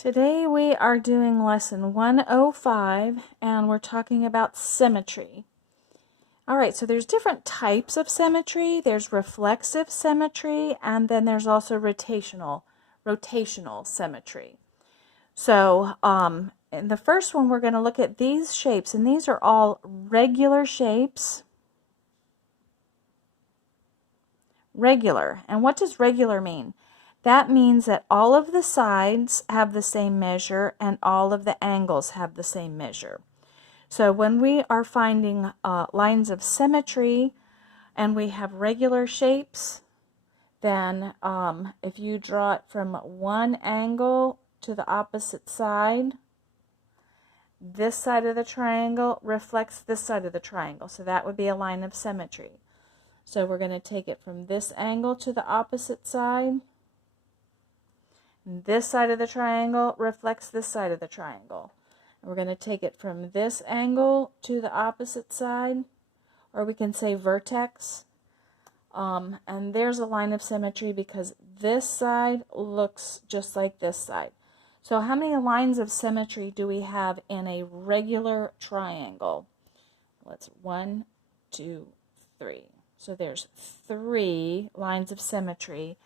Today we are doing lesson 105 and we're talking about symmetry. Alright, so there's different types of symmetry. There's reflexive symmetry and then there's also rotational symmetry. So in the first one we're going to look at these shapes, and these are all regular shapes. Regular. And what does regular mean? That means that all of the sides have the same measure and all of the angles have the same measure. So when we are finding lines of symmetry and we have regular shapes, then if you draw it from one angle to the opposite side, this side of the triangle reflects this side of the triangle. So that would be a line of symmetry. So we're going to take it from this angle to the opposite side. This side of the triangle reflects this side of the triangle. And we're going to take it from this angle to the opposite side, or we can say vertex. And there's a line of symmetry because this side looks just like this side. So how many lines of symmetry do we have in a regular triangle? Let's 1, 2, 3. So there's 3 lines of symmetry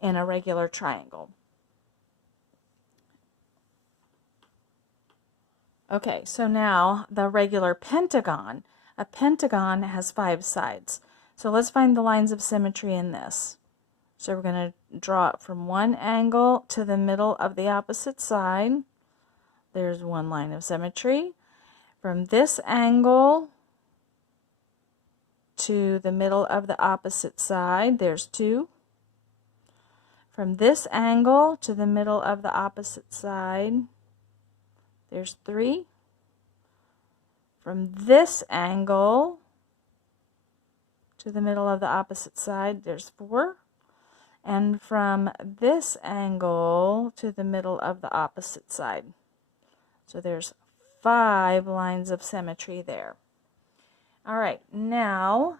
in a regular triangle. Okay, so now the regular pentagon. A pentagon has 5 sides. So let's find the lines of symmetry in this. So we're going to draw it from one angle to the middle of the opposite side. There's one line of symmetry. From this angle to the middle of the opposite side, there's 2. From this angle to the middle of the opposite side, there's 3. From this angle to the middle of the opposite side, there's 4. And from this angle to the middle of the opposite side. So there's 5 lines of symmetry there. All right, now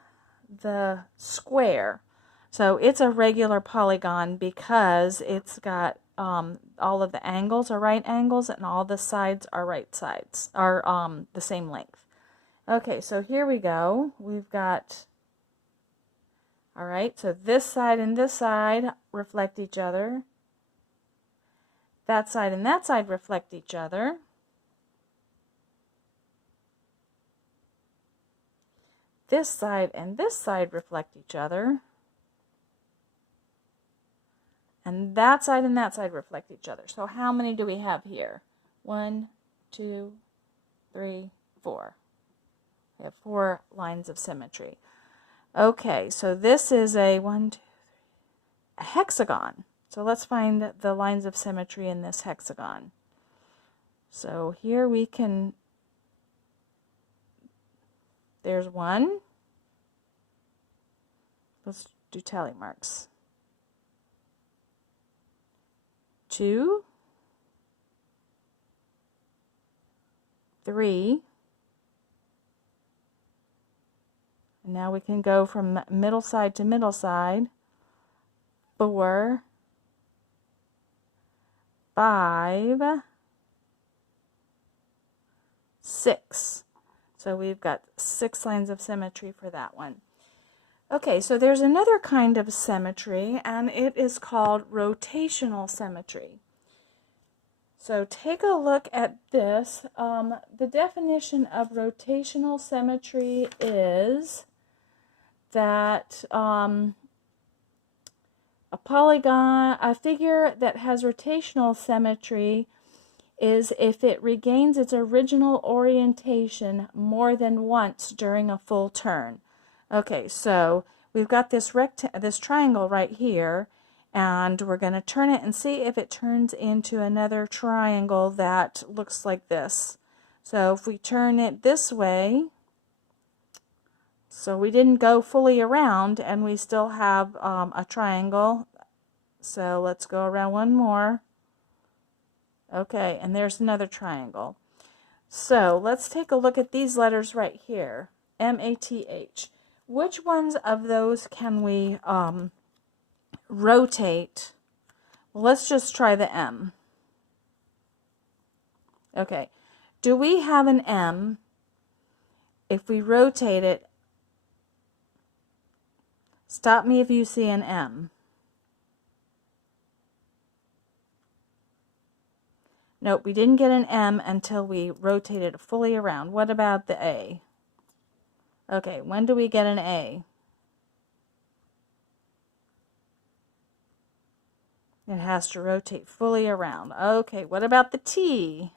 the square. So it's a regular polygon because it's got all of the angles are right angles and all the sides are right sides, are the same length. Okay, so here we go. We've got, all right, so this side and this side reflect each other. That side and that side reflect each other. This side and this side reflect each other. And that side reflect each other. So how many do we have here? 1, 2, 3, 4. We have 4 lines of symmetry. Okay, so this is a a hexagon. So let's find the lines of symmetry in this hexagon. So here we can, there's 1. Let's do tally marks. 2, 3, and now we can go from middle side to middle side. 4, 5, 6. So we've got 6 lines of symmetry for that one. Okay, so there's another kind of symmetry, and it is called rotational symmetry. So take a look at this. The definition of rotational symmetry is that a figure that has rotational symmetry is if it regains its original orientation more than once during a full turn. Okay, so we've got this triangle right here, and we're going to turn it and see if it turns into another triangle that looks like this. So if we turn it this way, so we didn't go fully around and we still have a triangle. So let's go around one more. Okay, and there's another triangle. So let's take a look at these letters right here, M-A-T-H. Which ones of those can we rotate? Well, let's just try the M. Okay, do we have an M if we rotate it? Stop me if you see an M. Nope, we didn't get an M until we rotated it fully around. What about the A? Okay, when do we get an A? It has to rotate fully around. Okay, what about the T?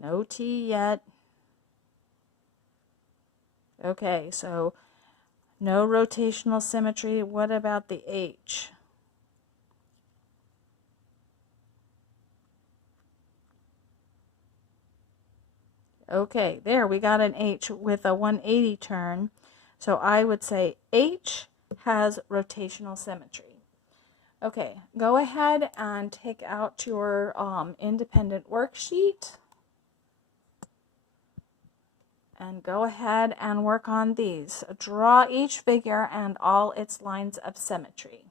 No T yet. Okay, so no rotational symmetry. What about the H? Okay, there we got an H with a 180 turn. So I would say H has rotational symmetry. Okay, go ahead and take out your independent worksheet. And go ahead and work on these. Draw each figure and all its lines of symmetry.